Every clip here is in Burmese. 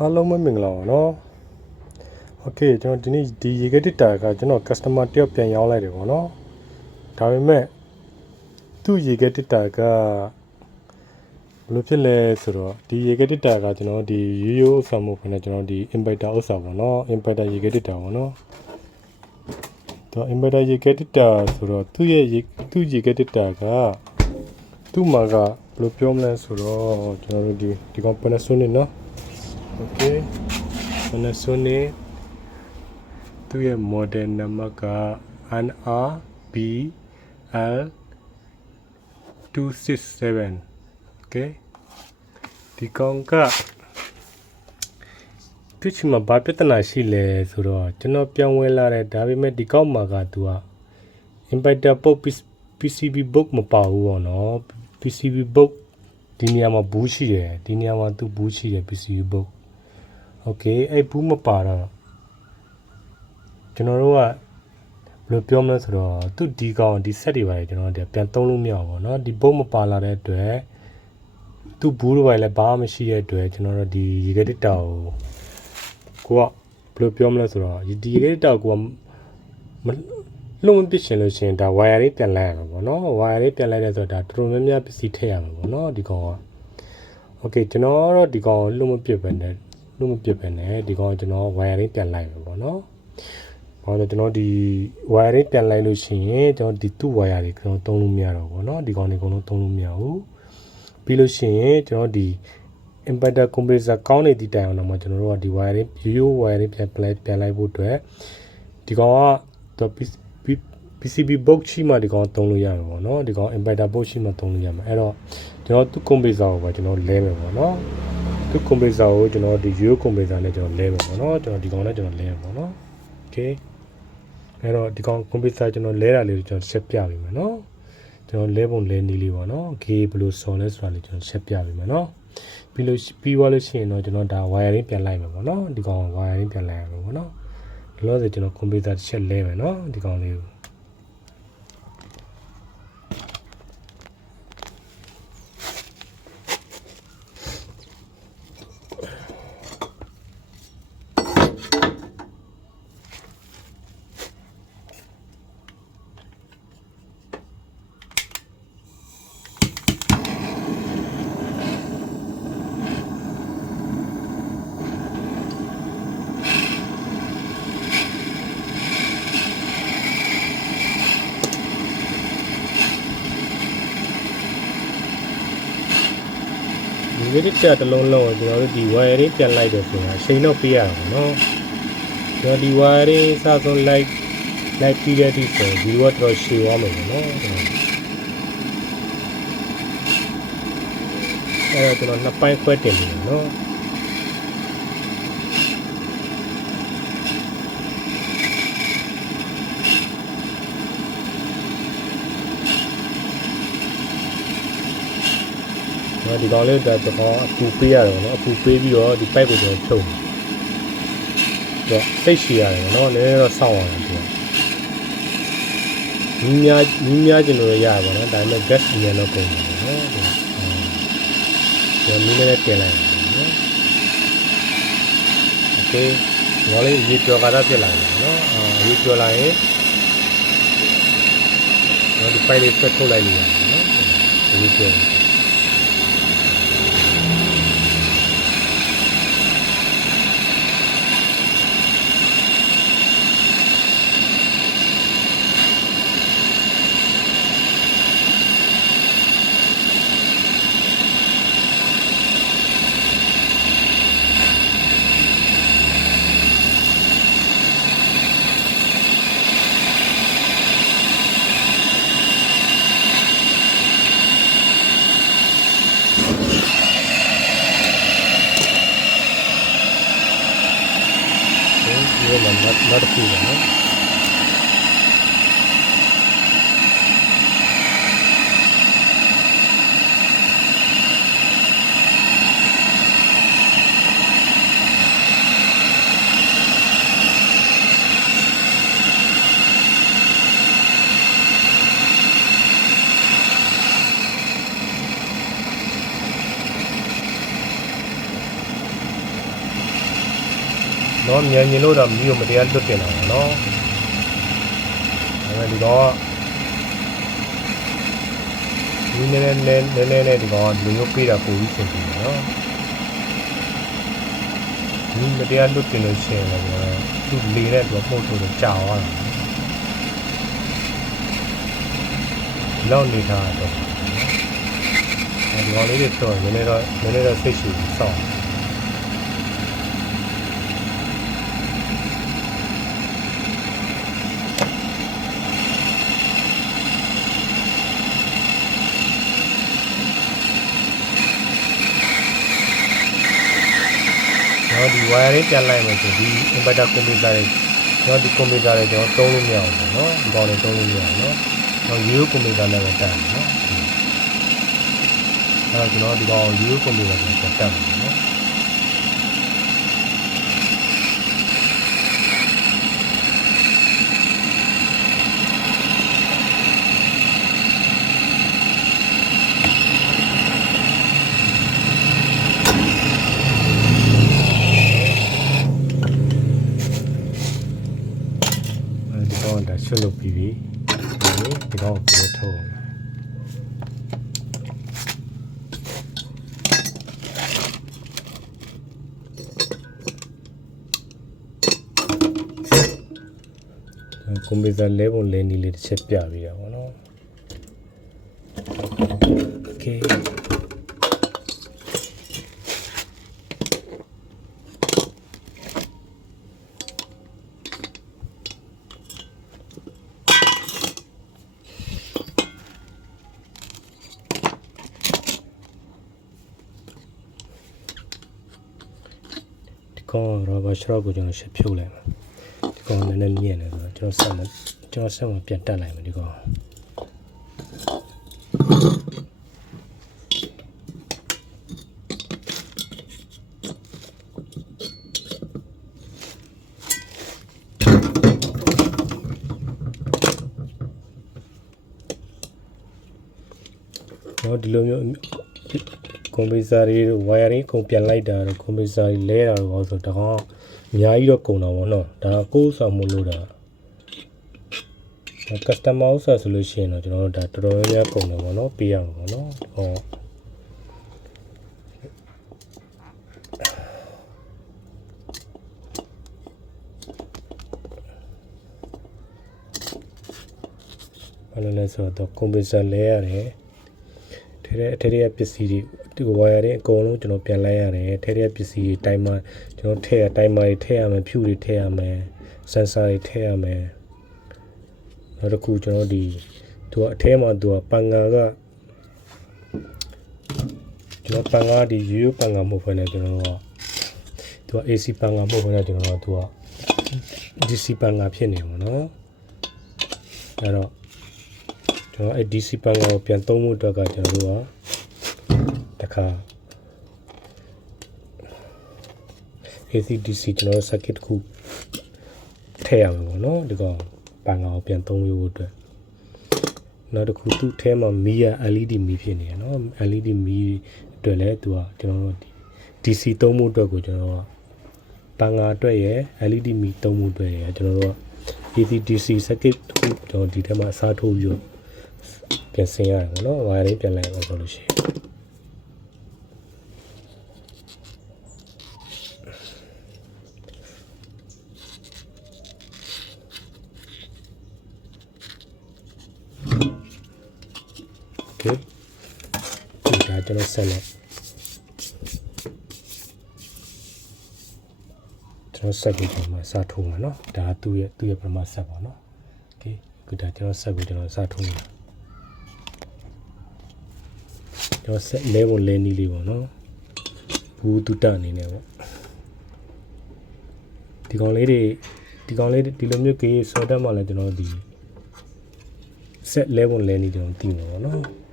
အားလုံးမင်္ဂလာပါနော်โอเคကျွန်တော်ဒီနေ့ဒီရေခဲတစ်တာကကျွန်တော် customer တယောက်ပြန်ရောက်လိုက်တယ်ပေါ့နော်ဒါပေမဲ့သူ့ရေခဲတစ်တာကဘယ်လိုဖြစ်လဲဆိုတော့ဒီရေခဲတစ်တာကကျွန်တော်ဒီရိုးရိုးဥစ္စာမဟုတ်ဘဲနဲ့ကျွန်တော်ဒီ inverter ဥစ္စာပေါ့နော် inverter ရေခဲတစ်တာပေါ့နော်တော့ inverter ရေခဲတစ်တာဆိုတော့သူ့ရေခဲတစ်တာကသူ့မှာကဘယ်လိုပြောမလဲဆိုတော့ကျွန်တော်တို့ဒီကောင် Panasonic နော်Okay, Panasonic သူရဲ့ model number က NRBL267 Okay ဒီကောင်ကသူချင်မှာဘာပြဿနာရှိလဲဆိုတော့ကျွန်တော်ပြောင်းဝဲလာတဲ့ဒါပေမဲ့ဒီကောင်မှာကသူက inverter box PCB box မပါဘူးပေါ့နော် PCB box ဒီနေရာမှာဘူးရှိတယ်ဒီနေရာမှာသူဘူးရှိတယ် PCB box Okay အဲ့ဘူးမပါတော့ကျွန်တော်တို့ကဘယ်လိုပြောမလဲဆိုတော့သူဒီကောင်ဒီ set တွေပါလေကျွန်တော်တို့ပြန်သုံးလို့မရဘူးပေါ့နော်ဒီဘုတ်မပါလာတဲ့အတွက်သူဘူးတွေပါလေဘာမှမရှိတဲ့အတွက်ကျွန်တော်တို့ဒီရေခဲတစ်တာကိုကဘယ်လိုပြောမလဲဆိုတော့ဒီရေခဲတစ်တာကိုကလုံးဝပြစ်ရှင်လို့ရှိရင်ဒါ wire လေးပြန်လိုက်ရမှာပေါ့နော် wire လေးပြန်လိုက်တဲ့ဆိုတော့ဒါတော်တော်များများပစ္စည်းထည့်ရမှာပေါ့နော်ဒီကောင်က Okay ကျွန်တော်တော့ဒီကောင်လုံးဝပြစ်ပဲနဲ့လို့မပြစ်ပဲနဲ့ဒီကောင်ကျွန်တော် wiring ပြန်လိုက်မယ်ပေါ့နော်။ဘာလို့ကျွန်တော်ဒီ wiring ပြန်လိုက်လို့ရှိရင်ကျွန်တော်ဒီသူ့ wire တွေကျွန်တော်သုံးလို့မရတော့ဘူးပေါ့နော်။ဒီကောင်တွေအကုန်လုံးသုံးလို့မရဘူး။ပြီးလို့ရှိရင်ကျွန်တော်ဒီ inverter compressor ကောင်းနေသည့်တိုင်အောင်တော့ကျွန်တော်တို့ကဒီ wiring ရိုး wiring ပြန်လိုက်ဖို့အတွက်ဒီကောင်က PCB box ရှိမှဒီကောင်သုံးလို့ရမှာပေါ့နော်။ဒီကောင် inverter box ရှိမှသုံးလို့ရမှာ။အဲ့တော့ကျွန်တော်သူ့ compressor ကိုပဲကျွန်တော်လဲမယ်ပေါ့နော်။ဒီ compressor ကိုကျွန်တော်ဒီ ရိုး compressor နဲ့ကျွန်တော်လဲမယ်ပေါ့နော်ကျွန်တော်ဒီကောင်နဲ့ကျွန်တော်လဲမယ်ပေါ့နော် Okay အဲ့တော့ဒီကောင် compressor ကျွန်တော်လဲတာလေးကိုကျွန်တော်ဆက်ပြပေးမယ်နော်ကျွန်တော်လဲပုံလဲနည်းလေးပေါ့နော် Okay ဘယ်လိုဆော်လဲဆိုတာလေးကျွန်တော်ဆက်ပြပေးမယ်နော်ပြီးသွားလို့ရှိရင်တော့ကျွန်တော်ဒါ wiring ပြန်လိုက်မယ်ပေါ့နော်ဒီကောင် wiring ပြန်လိုက်ရမယ်ပေါ့နော်လောလောဆယ်ကျွန်တော် compressor တစ်ချက်လဲမယ်နော်ဒီကောင်လေးကိုဒီတစ်ချက်တစ်လုံးလုံးကိုကျွန်တော်တို့ဒီ wiring ပြန်လိုက်တယ်ဆိုတာအချိန်တော့ပေးရအောင်နော်ကျွန်တော်ဒီ wiring စဆုံးလိုက်ပြီးတဲ့ဒီဆိုဒီတော့တော်ရှည်သွားမယ်နော်အဲ့တော့ကျွန်တော်နှစ်ပိုင်းခွဲတင်နေတယ်နော်ဒီကောင်လေးတော့အပူပေးရတယ်နော်အပူပေးပြီးတော့ဒီ pipe ကိုကျွန်တော်ဖြုတ်တယ်စိတ်ရှည်ရတယ်နော်နည်းနည်းတော့စောင့်ရတယ်သူကမြများကျင်လို့ရပါတော့ဒါပေမဲ့ gas ညံတော့ပုံတယ်နော်ဒီနည်းနည်းတင်လိုက်နော် Okay ဒီလေးရေကြော်ကားတာပြစ်လာတယ်နော်ရေကြော်လာရင်တော့ဒီ pipe လေးဆွဲထုတ်လိုက်လို့ရတယ်နော်ရေကြော်not a fool, no? နော်မြန်ရင်လို့တော့မီးကိုမတရားလွတ်တင်တာပေါ့နော်ဒီတော့ဒီနည်းနဲ့ဒီကောင်လူမျိုးပေးတာပို့ပြီးရှင်ပြီနော်ဒီမတရားလွတ်တင်လို့ရှင်တယ်သူလေတဲ့သူပို့ထုတ်တော့ကြာသွားတာလောက်နေထားတော့ဒီကောင်လေးတွေတော့နည်းနည်းတော့စိတ်ရှည်စောင့်ဒီ wire လေးပြန်လိုက်မယ်ဆိုဒီ inverter computer တွေတော့ဒီ computer တွေကျွန်တော်သုံးလို့မရဘူးเนาะဒီကောင်တွေသုံးလို့မရဘူးเนาะတော့ Euro computer နဲ့ပဲတက်တယ်เนาะအဲ့တော့ကျွန်တော်ဒီကောင် Euro computer နဲ့တက်တယ်เนาะဆွတ်လုပ်ပြီးပြီဒီကောင်ကိုထုတ်အောင်ကွန်ပျူတာလဲပုံလဲနီးလေးတစ်ချက်ပြပြီးတာပေါ့နော်โอเคရောဘာရှော့ကိုကျွန်တော်ရှင်းဖြုတ်လိုက်မှာဒီကောင်နည်းနည်းမြင့်နေဆိုတော့ကျွန်တော်ဆက်မှာပြန်တက်လိုက်မယ်ဒီကောင်တော့ဒီလိုမျိုးကွန်ပျူတာတွေ wiring ကုန်ပြန်လိုက်တာတော့ကွန်ပျူတာတွေလဲတာတော့ဆိုတော့အများကြီးတော့ကုန်တော့ဗောနော်ဒါကိုယ်ဆောင်မလို့တာ customer ဆိုလို့ရှိရင်တော့ကျွန်တော်တို့ဒါတော်တော်များကုန်တယ်ဗောနော်ပေးရမှာဗောနော်ဘာလို့လဲဆိုတော့ကွန်ပျူတာလဲရတယ်ထဲထဲပစ္စည်းတွေဒီဝါယာတွေအကုန်လုံးကျွန်တော်ပြန်လိုက်ရတယ်ထဲထဲပစ္စည်းတွေတိုင်းမှာကျွန်တော်ထည့်တိုင်းမှာထည့်ရမယ်ဖြူတွေထည့်ရမယ်စင်ဆာတွေထည့်ရမယ်နောက်တစ်ခုကျွန်တော်ဒီသူကအထဲမှာသူကပန်ငါကကျွန်တော်ပန်ငါဒီရိုးပန်ငါမဟုတ်ဘဲနဲ့ကျွန်တော်ကသူက AC ပန်ငါမဟုတ်ဘဲနဲ့ကျွန်တော်ကသူက DC ပန်ငါဖြစ်နေမှာနော်အဲ့တော့ကျွန်တော်အဲ့ DC ပန်ကိုပြန်သုံးဖို့အတွက်ကကျွန်တော်တို့ကတခါ AC DC ကျွန်တော် circuit တစ်ခုထည့်ရမှာပေါ့နော်ဒီကောင်ပန်ကိုပြန်သုံးဖို့အတွက်နောက်တစ်ခုသူ့ထဲမှာမီးရ LED မီးဖြစ်နေတယ်နော် LED မီးအတွက်လည်းသူကကျွန်တော်တို့ DC သုံးဖို့အတွက်ကိုကျွန်တော်ကပန်အတွက်ရယ် LED မီးသုံးဖို့အတွက်ရယ်ကျွန်တော်တို့က AC DC circuit တစ်ခုကျွန်တော်ဒီထဲမှာအစားထိုးပြီးပြန်ဆင်းရတယ်ပေါ့နော်ဝါယာလေးပြန်လိုက်အောင်ဆိုလို့ရှိရင်โอเคဒါကျွန်တော်ဆက်လိုက်ကျွန်တော်ဆက်ပြီးကျွန်တော်စထိုးမှာเนาะဒါသူ့ရဲ့ပထမဆက်ပါเนาะโอเคခုဒါကျွန်တော်ဆက်ပြီးကျွန်တော်စထိုးမှာကျွန်တော်ဆက်လဲဖို့လဲနီးလေးပေါ့နော်ဘူးတူတအနေနဲ့ပေါ့ဒီကောင်လေးတွေဒီလိုမျိုးကေးစော်တက်မှလည်းကျွန်တော်ဒီဆက်လဲဖို့လဲနီးကျွန်တော်သိမှာပေါ့နော်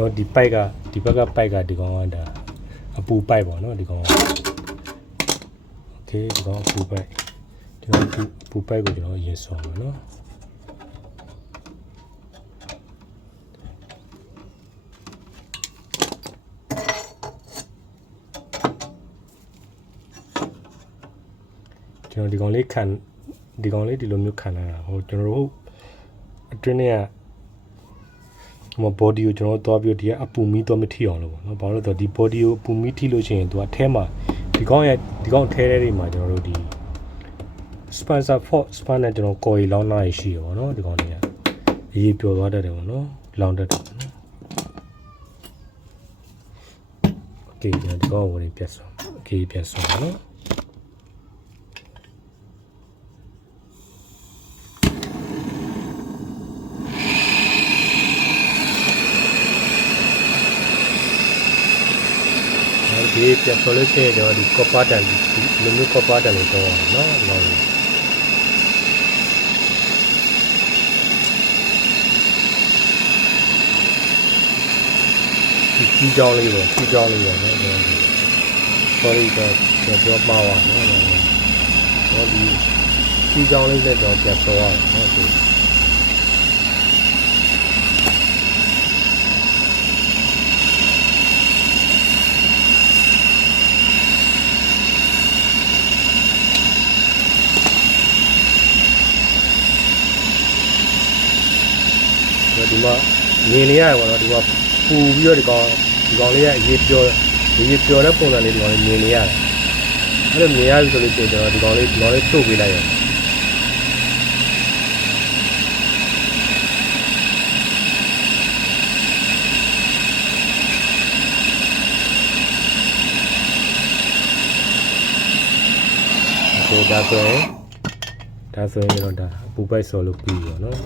တော့ဒီပိုက်က ဒီဘက်ကပိုက်ကဒီကောင်ကဒါအပူပိုက်ပေါ့နော်ဒီကောင်โอเคဒီကောင်အပူပိုက်ကျွန်တော်ပူပိုက်ကိုကျွန်တော်ရင်ဆော်ပါနော်ကျွန်တော်ဒီကောင်လေးဒီလိုမျိုးခံလာတာဟိုကျွန်တော်တို့အတွင်းထဲကမ body ကိုကျွန်တော်သွားပြီးဒီကအပူမီတော့မထိအောင်လို့ပေါ့နော်ဘာလို့လဲဆိုတော့ဒီ body ကိုအပူမီထိလို့ရှိရင်သူကအထဲမှာဒီကောင်ထဲထဲတွေမှာကျွန်တော်တို့ဒီ sponsor for span နဲ့ကျွန်တော် coil လောင်းလာရရှိရပါတော့ဒီကောင်လေးကရေးပျော်သွားတတ်တယ်ပေါ့နော်လောင်းတတ်တယ်ပေါ့နော် okay ကျွန်တော်ဒီကောင်ဝင်ပြတ်ဆုံး okay ပြတ်ဆုံးပါနော်ဒီပြတ်ဆိုလို့ရှိရင်တော့ဒီ copper တန်ဒီလိုမျိုး copper တန်လေးတော့เนาะလောင်းဒီကြောင်းလေးပေါ့เนาะ sorry တော့ပြောပါပါเนาะတော့ဒီကြောင်းလေးနဲ့တော့ပြတ်ဆိုရတယ်เนาะဒီမှာမြင်နေရတယ်ပေါ့နော်ဒီမှာပူပြီးတော့ဒီကောင်လေးကအရေးပျော်တဲ့ပုံစံလေးဒီကောင်လေးမြင်နေရတယ်အဲ့လိုမြင်ရပြီဆိုလို့ရှိရင်ကျွန်တော်ဒီကောင်လေးထုတ်ပေးလိုက်ရအောင်ဒါဆိုရင်ကျွန်တော်ဒါအပူပိုက်ဆော်လို့ပြီးရောနော်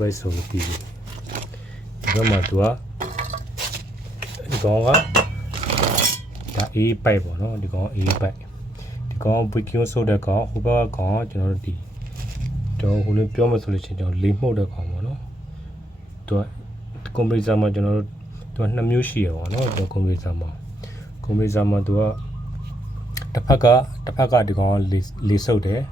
ဘယ်ဆိုပြီးဒီမှာသူကဒီကောင်ကဒါအေးပိုက်ပေါ့နော်ဒီကောင်အေးပိုက်ဒီကောင်ဘွေကင်းဆိုတဲ့ကောင်ဟိုဘက်ကကောင်ကျွန်တော်တို့ဟိုလေးပြောမှဆိုလို့ချင်းကျွန်တော်လေမှုတ်တဲ့ကောင်ပေါ့နော်သူကကွန်ပရက်ဆာမှာကျွန်တော်တို့သူက2မျိုးရှိရပါတော့သူကွန်ပရက်ဆာမှာသူကတစ်ဖက်ကဒီကောင်လေဆုပ်တယ်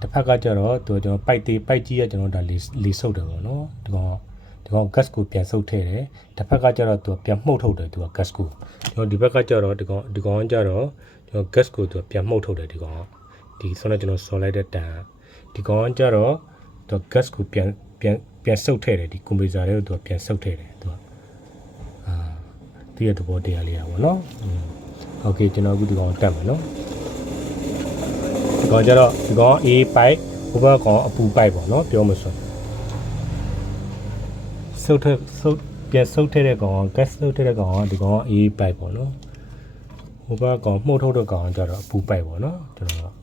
တစ်ဖက်ကကျတော့သူကျွန်တော်ပိုက်ကြီးကကျွန်တော်ဒါလေဆုပ်တယ်ပေါ့နော်ဒီကောင် gas ကိုပြန်ဆုပ်ထည့်တယ်တစ်ဖက်ကကျတော့သူပြန်မှုတ်ထုတ်တယ်သူက gas ကိုကျွန်တော်ဒီဘက်ကကျတော့ဒီကောင်ကျတော့ကျွန်တော် gas ကိုသူပြန်မှုတ်ထုတ်တယ်ဒီကောင်ဒီဆိုတော့ကျွန်တော်ဆော်လိုက်တဲ့တန်ဒီကောင်ကျတော့သူ gas ကိုပြန်ဆုပ်ထည့်တယ်ဒီ compressor လေးကိုသူပြန်ဆုပ်ထည့်တယ်သူကဒီရတဲ့ဘောတရားလေးอ่ะပေါ့နော်โอเคကျွန်တော်အခုဒီကောင်တက်မယ်နော်ဒီကောင်ကျတော့ဒီကောင်အေးပိုက်ဟိုဘက်ကောင်အပူပိုက်ပေါ့နော်ပြောမစွန်းပြန်ဆုပ်ထည့်တဲ့ကောင် gas ဆုပ်ထည့်တဲ့ကောင်ဒီကောင်အေးပိုက်ပေါ့နော်ဟိုဘက်ကောင်မှုတ်ထုတ်တဲ့ကောင်ကျတော့အပူပိုက်ပေါ့နော်ကျွန်တော်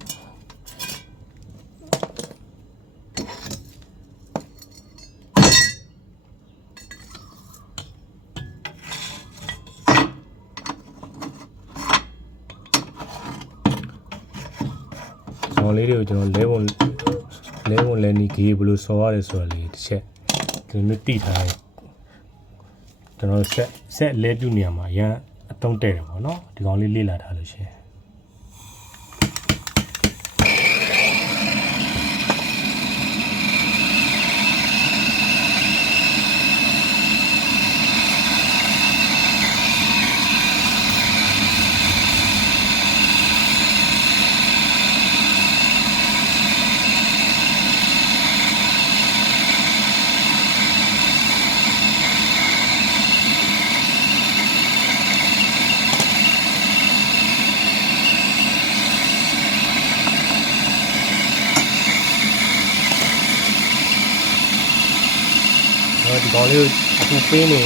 လေးတွေကိုကျွန်တော်လဲပုံလဲနီဂေးဘယ်လိုဆော်ရတယ်ဆိုတာလေးတစ်ချက်ဒီမျိုးတိထားတယ်ကျွန်တော်ဆက်လဲပြုနေရမှာအရင်အတုံးတဲ့တယ်ပေါ့နော်ဒီကောင်လေးလေ့လာထားလို့ရှိရင်ဒီကောင်လေးကိုအခုပေးနေ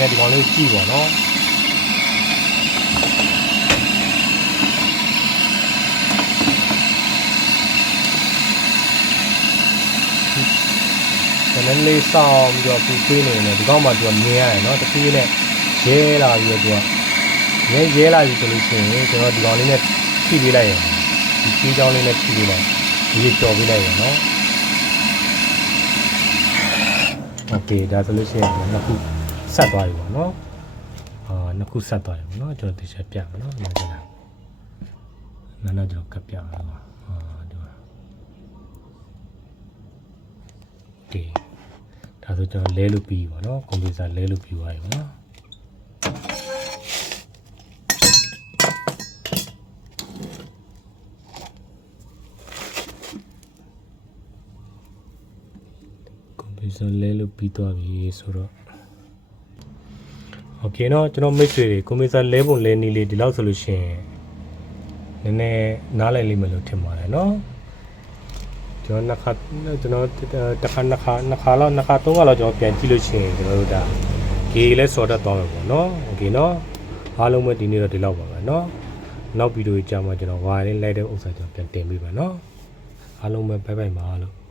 နေဒီကောင်လေးကိုကြည့်ပါနော်နည်းလေးဆောင်ပြီးတော့သူပေးနေတယ်ဒီကောင်မှသူကမြင်ရတယ်နော်တဖြည်းနဲ့ရဲလာပြီးတော့သူကရဲလာပြီဆိုလို့ရှိရင်ကျွန်တော်ဒီကောင်လေးနဲ့ထိပေးလိုက်ရအောင်ဒီကြီးချောင်းလေးနဲ့ထိပေးလိုက်ဒီကြော်ပေးလိုက်ရအောင်နော် ok ဒါဆိုလို့ရှိရင်နှစ်ခုဆက်သွားပြီပေါ့နော်နှစ်ခုဆက်သွားပြီပေါ့နော်ကျွန်တော်တစ်ချက်ပြမယ်နော်နောက်ကျွန်တော်ကပ်ပြမယ်နော်ဒီမှာ ok ဒါဆိုကျွန်တော်လဲလို့ပြီးပါနော်ကွန်ပျူတာလဲလို့ပြီးသွားပြီပေါ့နော်ဆိုလဲလို့ပြီးသွားပြီဆိုတော့โอเคเนาะကျွန်တော်မိတ်ဆွေတွေကွန်ပျူတာလဲပုံလဲနည်းလေးဒီလောက်ဆိုလို့ရှိရင်နည်းနည်းနားလည်လိမ့်မယ်လို့ထင်ပါတယ်เนาะကျွန်တော်တစ်ခါလောက်နှစ်ခါသုံးခါလောက်ကျွန်တော်ပြန်ကြည့်လို့ရှိရင်ကျွန်တော်တို့ဒါဂေလဲစော်တတ်သွားမှာပေါ့เนาะโอเคเนาะအားလုံးပဲဒီနေ့တော့ဒီလောက်ပါပဲเนาะနောက်ဗီဒီယိုကြာမှကျွန်တော်ဝါရင်းလိုက်တဲ့ဥစ္စာကျွန်တော်ပြန်တင်ပေးပါเนาะအားလုံးပဲဘိုင်ဘိုင်ပါလို့